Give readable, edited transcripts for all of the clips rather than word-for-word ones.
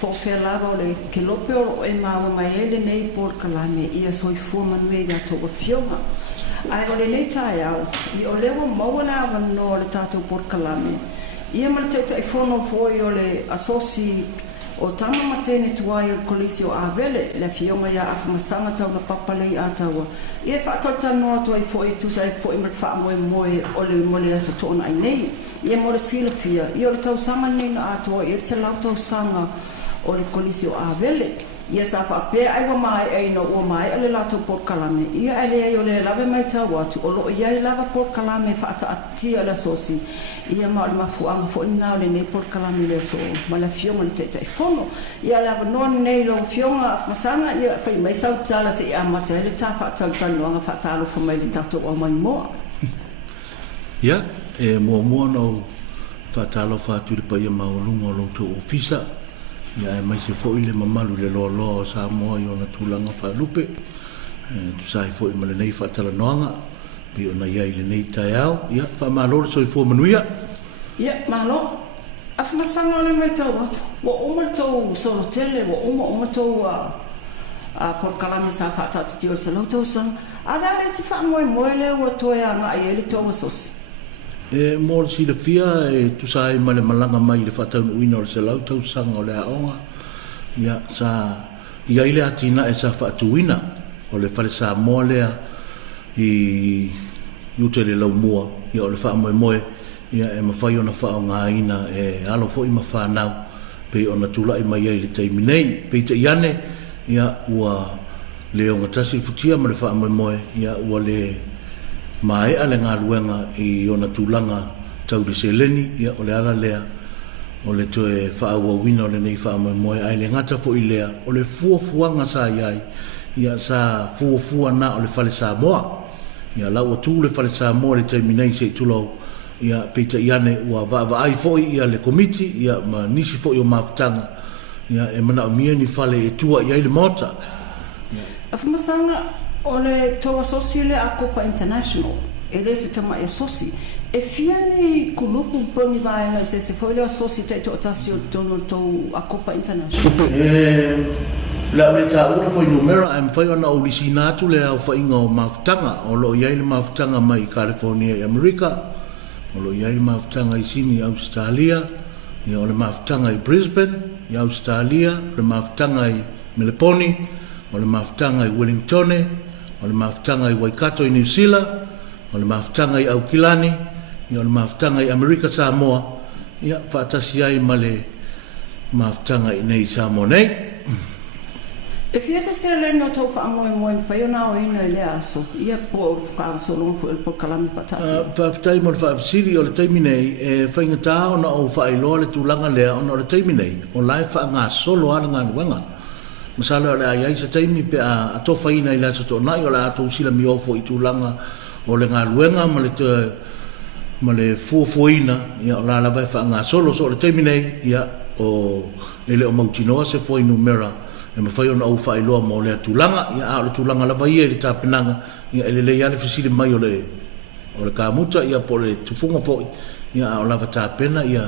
po fe lava o le ke lope o e maua mai ele nei por kalame ia soifua manue ia toa fionga. Ai o le nei tae au, i o lewa maua lava no le tatou por kalame. Ia ma le tau taifono foi o le asosi o tama matene tuai o kolisi o Avele, le fionga ia Afamasaga tau na papa Leiataua. Ia whaatotanoa tuai foi tusai foi ma le wha moe o le mole asa tōna ai nei. Ia mo le silafia, ia o le tau sanga nei na atua, ia le se lau tau sanga o le kolisi o Avele. Ia sa whapea ai wa mai ai no ua mai ale lato por kalame. Ia ai le o le lave mai tau atu, o lo ia i lava por kalame whaata atia le sosi. Ia ma o le mafuanga fo ina o le nei por kalame le so, ma le fionga le teitai fono. Ia lava noa nei lo fionga Afamasaga, ia whai mai sau tala se ia mata hele ta whaatau tanuanga whaatalo fa mai le tato o mai moa. Ia, mua no whaatalo whaaturi pa ia maolunga o lo to ofisa. Ia mai se foi le mamalu le lo sa mo i ona tulanga whalupe. Tu sai foi ma le nei whaatala noanga. Pi ona ia i le nei tai au. Ia, whamalore so i fua manuia. Ia, malo. Afamasaga o le mai tau atu. Wa uma tau solo tele, wa uma tau por kalame sa whaatatiti o se lau tau sang. Ada le si wha moe le ua toe a ngā i ele tau asosi. Mo le sila fia tu sai ma le malanga mai le whataunu uina o le se lau tau sanga o le aonga. Ia sa ia ile atina e sa whaatuina o le whare sa moa lea i ute le lau mua. Ia o le wha moe ia e mawhai ona wha o ngā ina e alo fo i ma whanau pe ona tula i mai ai le teimi nei. Pe te iane ia ua le o ngatasi futia ma le wha moe ia ua le mai ale ngā luenga i ona tūlanga tau de se leni ia o le ala lea o le toe whaua wina o le nei wha moe ai le ngata fo i lea o le fuafuanga sa iai ia sa fuafua na o le whale sa moa ia lau o tū le whale sa moa le teimi nei se tulau ia peita iane ua va ai fo ia le komiti ia ma nisi fo i o mafutanga ia e mana o mia ni whale e tua iai le mota. Afamasaga o le tau asosi le ACOPA International, e le se tama e asosi. E fia ni kulupu pongi vaenga se foi le asosi te to tasi o tono tau ACOPA International. La le ta ura foi numero am foi ona o lisinatu le au fainga o mafutanga o lo iai le mafutanga mai California e America o lo iai le mafutanga i Sydney Australia ia o le mafutanga i Brisbane i Australia le mafutanga i Melbourne o le mafutanga i Wellington o le mafutanga i Waikato i New Zealand o le mafutanga i Aukilani i o le mafutanga i Amerika Samoa ia whaatasi ai ma le mafutanga i nei Samoa nei. E fia se le no tau wha moe whai o nao ina i le aso ia po whakaanga solonga po il po kalami whatati whaafitai mo le whaafisiri o le taimi nei e whaingata o na o whaailoa le tūlanga lea o na o le taimi nei o lai whaanga solo ala ngā nuanga masala o le ai sa taimi pe a tofa ina i lasa to nai o le ato usila mi ofo i tūlanga o le ngā luenga ma le fuafuaina ia o la la vai whaanga solo so o le taimi nei ia o le o mautinoa se foi numera e mawhai ona au whailoa mo le tūlanga ia a o le tūlanga lava ia i le tāpenanga ia ele le ale fisile mai o le kāmuta ia po le tufunga po ia a o lava tāpena ia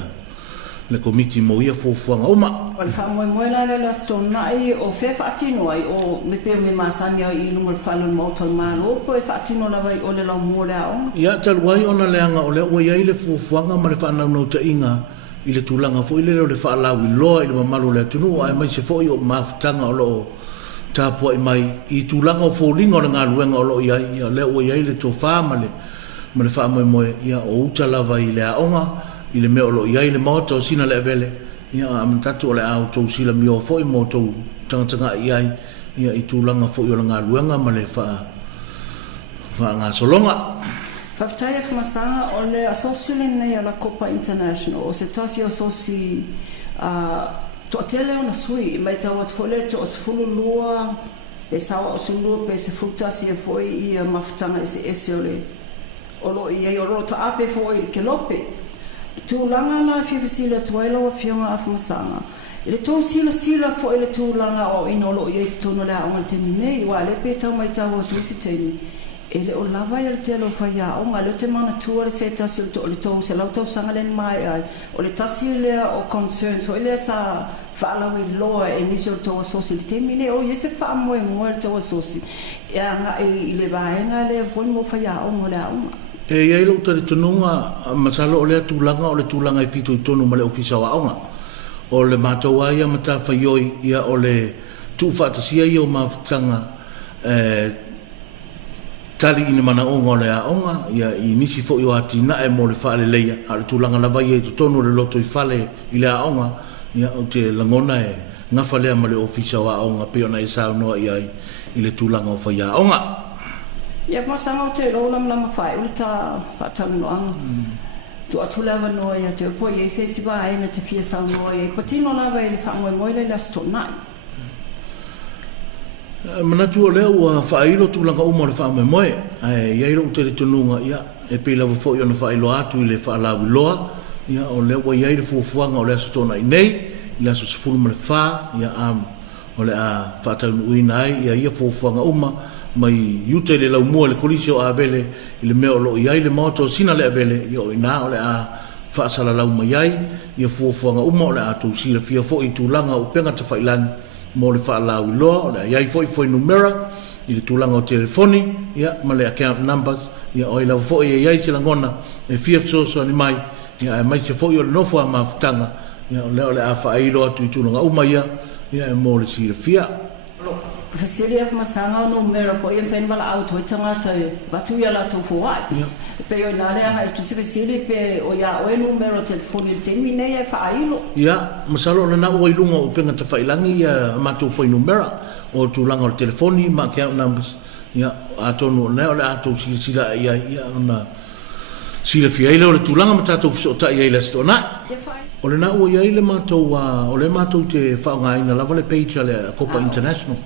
le komiti mo ia fuafuanga oma. O le whamoe la le stonai o fe whaatino ai o me peo me masani au i lunga le whailon mautau mālo po e whaatino lava i o le lau mua le aonga. Ia taluai ona leanga o le ua iai le fuafuanga ma le whaanaunau ta inga i le tūlanga fo i le le whaalau i loa i le mamalu le atunu ai mai se fo i o mafutanga o loo tāpua i mai i tūlanga o fōlinga o le ngā ruenga o loo iai ia le ua iai le tō whaa ma le whaamoe moe ia o uta lava i le aonga i le mea o loo iai le maota o sina le avele ia amantatu o le au tō sila mi o fo i mo tō tangatanga iai ia i tūlanga fo i o le ngā ruenga ma le wha ngā solonga. Whaftai Afamasaga o le asosi le nei a la ACOPA International o se tasi asosi to atele ona sui i mai tau atu hole to atufulu lua pe sawa o sulua pe se futasi e foi i a mafutanga ese o lo i o lo ta ape foi ke lope tūlanga la fiafisila tuaila wa fionga Afamasaga i le tō sila foi le tūlanga o ino lo i e tono le aonga te minei wa le pe tau mai tau atu isi teimi ele o lava ia le telo whaiaonga, le te mana tua le se tasi o le tau se lau tau sanga le mai ai, o le tasi lea o concerns, o lea sa whaalau I loa e nisi o le tau asosi, le te mine o iese wha moe moe le tau asosi, ia nga I le vaenga le voni mo whaiaonga le aonga. E iai lau tari tununga, masalo o lea tūlanga I fito I tonu ma le ofisa wa aonga, o le mātou aia mata whaioi, ia o le tūwhatasia I o mawhitanga, tali ina mana onga le aonga ia I nisi fo I ati na e mo le whaale leia a le tūlanga lawa ia I tonu le loto I whale I le aonga ia o te langona e ngafa lea ma le ofisa wa aonga peona e sao noa ia I le tūlanga o whai aonga ia masanga o te lo lama whai ule ta whatanu noanga tu atu lawa noa ia te po ia se siwa aina te fia sao noa ia patino lawa I le whamoe moe le lasto nai manatu o leo ua whailo tūlanga uma le wha moe iai lo te tununga ia e pei lawa fo I ona whailo atu I le whaalawi loa ia o leo ua iai le fuafuanga o le aso tona I nei I le aso sifuru ma le wha ia o le a whaataunu uina ai ia fuafuanga uma mai iute le lau mua le kolisi o a vele I le mea o lo iai le maoto sina le a vele ia o ina o le a whaasala lau mai ai ia fuafuanga uma o le a tau sira fia fo I tūlanga o penga te whailani mo le whaalawi loa, le iai foi numera, I le tūlanga o telefoni, ia, ma le account numbers, ia, o I lau foi e iai sila ngona, e fia fsoso ni mai, ia, e mai se foi o le nofo a mawhutanga, ia, o le a whailo atu I tūlanga uma ia, ia, e mo le sira fia. Fasili Afamasaga o numera po ia fena wala auto I tangata batu ia la tau fuai. Pe o nale anga I tusi fasili pe o ia o numero telefoni te mine ia whailo. Ia, masalo na na ua ilunga o penga ta whailangi ia matou foi numera o tūlanga o telefoni ma account numbers. Ia, atonu o nea o le atou sila ia ona sila fia ila o le tūlanga ma tatou fisota ia ila stona. O le na ua ia ila matou o le matou te whaongaina lava le page le ACOPA International.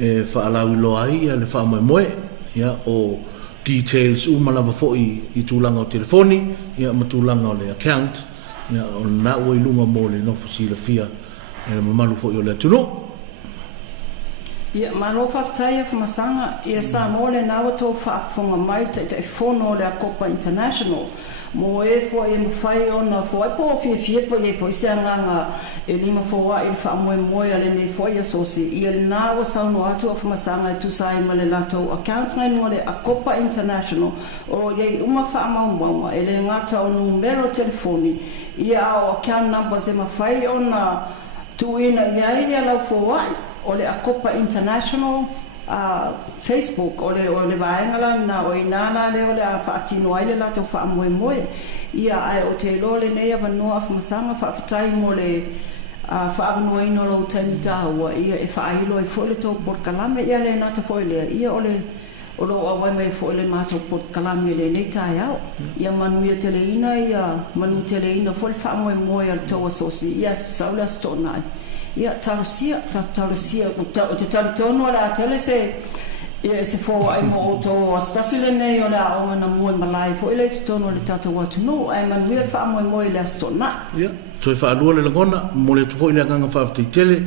E whaalawi loa ai ia le whamoe moe ia o details umalawa fo'i I tūlanga o telefoni ia ma tūlanga o le account ia o na ua I lunga mo le nofo sila fia e le mamalu fo'i o le atunu ia malo whaftai Afamasaga ia sa mo le nawa tō whaafonga mai te fono o le ACOPA International mo e fo e mwhai ona fo e po fia po e fo I se anganga e lima fo a I wha moe ale nei fo I asosi I le nāwa sauno atu Afamasaga I tusai ma le lato account ngai mo le ACOPA International o iei uma wha mauma e le ngata o numero telefoni ia o account numbers e mawhai ona tuina iai ia lau fo ai o le ACOPA International Facebook o le vaenga na o inana le o le a whaatino ai le lato wha moe moe ia ai o te lo le nei avanoa Afamasaga whaafatai mo le whaavanoa ino lau taimita ua ia e whaahilo I fo le tau porkalame ia le nata fo lea ia o lo awai mai fo le mātou porkalame le nei tai au ia manu ia teleina ia manu teleina fo le wha moe moe al tau asosi ia saula stonai ia talusia o te talitono o la tele se fo ai mo o tō astasile nei o le aonga na moe malai fo ele te tono le tato watu no ai manuia wha moe le astona ia toi wha alua le langona mo le tufo ile anganga whaaftai tele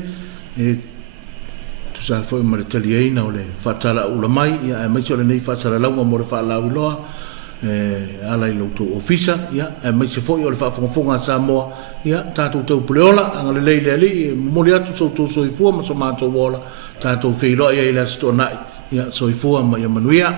tu sa fo ma le tele eina o le whaatala ula mai ia mai se o le nei whaatala launga mo le whaalau loa ala I lauto ofisa ia mai se foi o le whaafonga Samoa ia tātou tau puleola anga le leile ali moli atu so soifua ma so mātou wola tātou whiloa ia ila sto nai ia soifua ma ia manuia